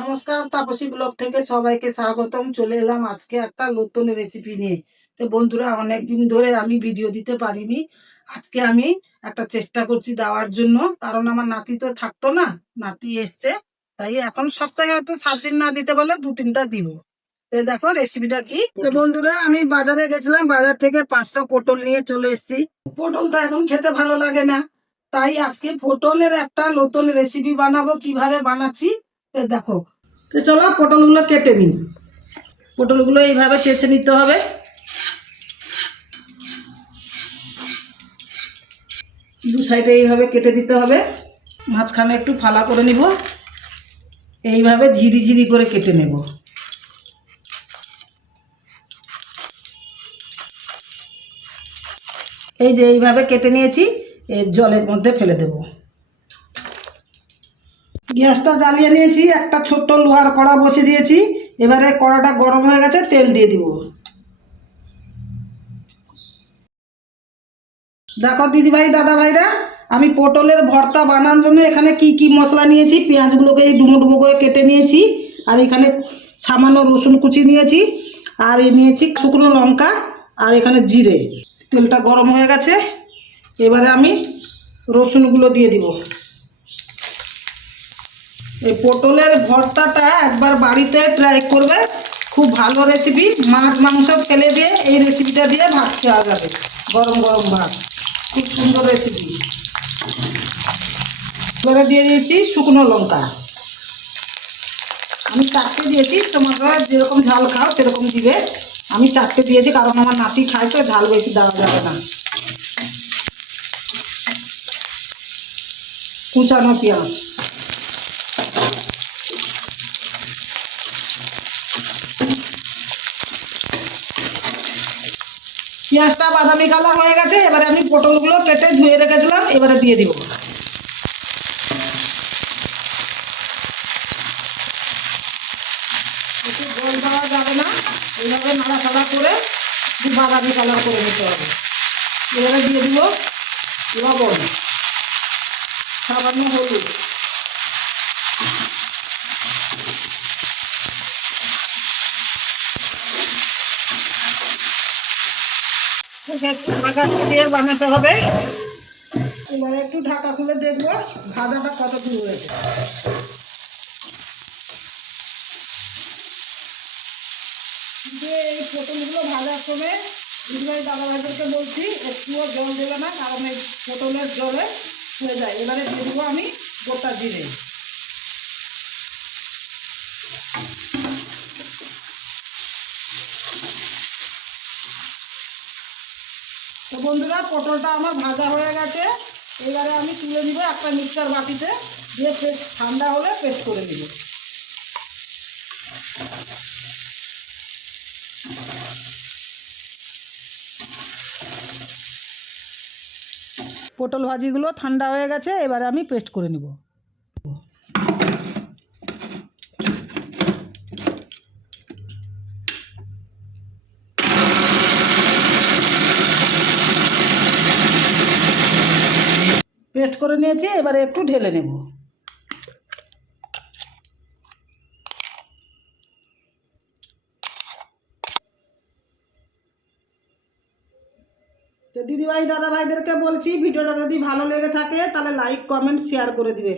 নমস্কার, তাপসী ব্লগ থেকে সবাইকে স্বাগতম। চলে এলাম আজকে একটা নতুন রেসিপি নিয়ে। তো বন্ধুরা, অনেকদিন ধরে আমি ভিডিও দিতে পারিনি। আজকে আমি একটা চেষ্টা করছি দেওয়ার জন্য, কারণ আমার নাতি তো থাকতো না, নাতি এসছে। তাই এখন সপ্তাহে হয়তো 7 দিন না দিতে বলে 2-3টা দিব। তো দেখো রেসিপিটা কি। তো বন্ধুরা, আমি বাজারে গেছিলাম, বাজার থেকে 500 পটল নিয়ে চলে এসেছি। পটল তো এখন খেতে ভালো লাগে না, তাই আজকে পটলের একটা নতুন রেসিপি বানাবো। কিভাবে বানাচ্ছি দেখো। তো চলো পটলগুলো কেটে নিই। পটলগুলো এইভাবে চেঁচে নিতে হবে। দু সাইডে এইভাবে কেটে দিতে হবে, মাঝখানে একটু ফালা করে নিব। এইভাবে ঝিরি ঝিরি করে কেটে নেব। এই যে এইভাবে কেটে নিয়েছি, এর জলের মধ্যে ফেলে দেব। গ্যাসটা জ্বালিয়ে নিয়েছি, একটা ছোট্ট লোহার কড়া বসিয়ে দিয়েছি। এবারে কড়াটা গরম হয়ে গেছে, তেল দিয়ে দিব। দেখো দিদিভাই দাদা ভাইরা, আমি পটলের ভর্তা বানানোর জন্য এখানে কি কি মশলা নিয়েছি। পেঁয়াজগুলোকে এই ডুমো ডুমো করে কেটে নিয়েছি, আর এখানে সামান্য রসুন কুচি নিয়েছি, আর নিয়েছি শুকনো লঙ্কা, আর এখানে জিরে। তেলটা গরম হয়ে গেছে, এবারে আমি রসুনগুলো দিয়ে দিব। এই পটলের ভর্তাটা একবার বাড়িতে ট্রাই করবে, খুব ভালো রেসিপি। মাছ মাংস ফেলে দিয়ে এই রেসিপিটা দিয়ে ভাত খাওয়া যাবে, গরম গরম ভাত। খুব সুন্দর রেসিপি। এবারে দিয়ে দিয়েছি শুকনো লঙ্কা। আমি 4টে দিয়েছি, তোমরা যেরকম ঝাল খাও সেরকম দিবে। আমি 4টে দিয়েছি, কারণ আমার নাতি খায় তো, ঝাল বেশি দেওয়া যাবে না। কুচানো পেঁয়াজ, পেঁয়াজটা বাদামি কালার হয়ে গেছে। এবারে আমি পটলগুলো কেটে ধুয়ে রেখেছিলাম, এবারে দিয়ে দিব। একটু জল দেওয়া যাবে না, এইভাবে নাড়াচাড়া করে বাদামি কালার করে নিতে হবে। এবারে দিয়ে দিব লবণ, সামান্য হলুদ, একটু ঢাকা দিয়ে বানাতে হবে। এবারে একটু ঢাকা খুলে দেখবো ভাজাটা কত দূর হয়েছে। এই পটলগুলো ভাজার সময় দিদিভাই দাদা ভাইদেরকে বলছি একটুও জল দেবে না, কারণ এই পটলের জলে হয়ে যায়। এবারে দিয়ে দেবো আমি গোটা জিরে। তো বন্ধুরা, পটলটা আমার ভাজা হয়ে গেছে। এবারে আমি তুলে নিব একটা মিক্সার বাটিতে, দিয়ে পেস্ট ঠান্ডা হলে পেস্ট করে নিব। পটল ভাজিগুলো ঠান্ডা হয়ে গেছে, এবারে আমি পেস্ট করে নিব। পেস্ট করে নিয়েছি, এবারে একটু ঢেলে নেব। তো দিদিভাই দাদা ভাইদেরকে বলছি, ভিডিওটা যদি ভালো লেগে থাকে তাহলে লাইক কমেন্ট শেয়ার করে দিবে।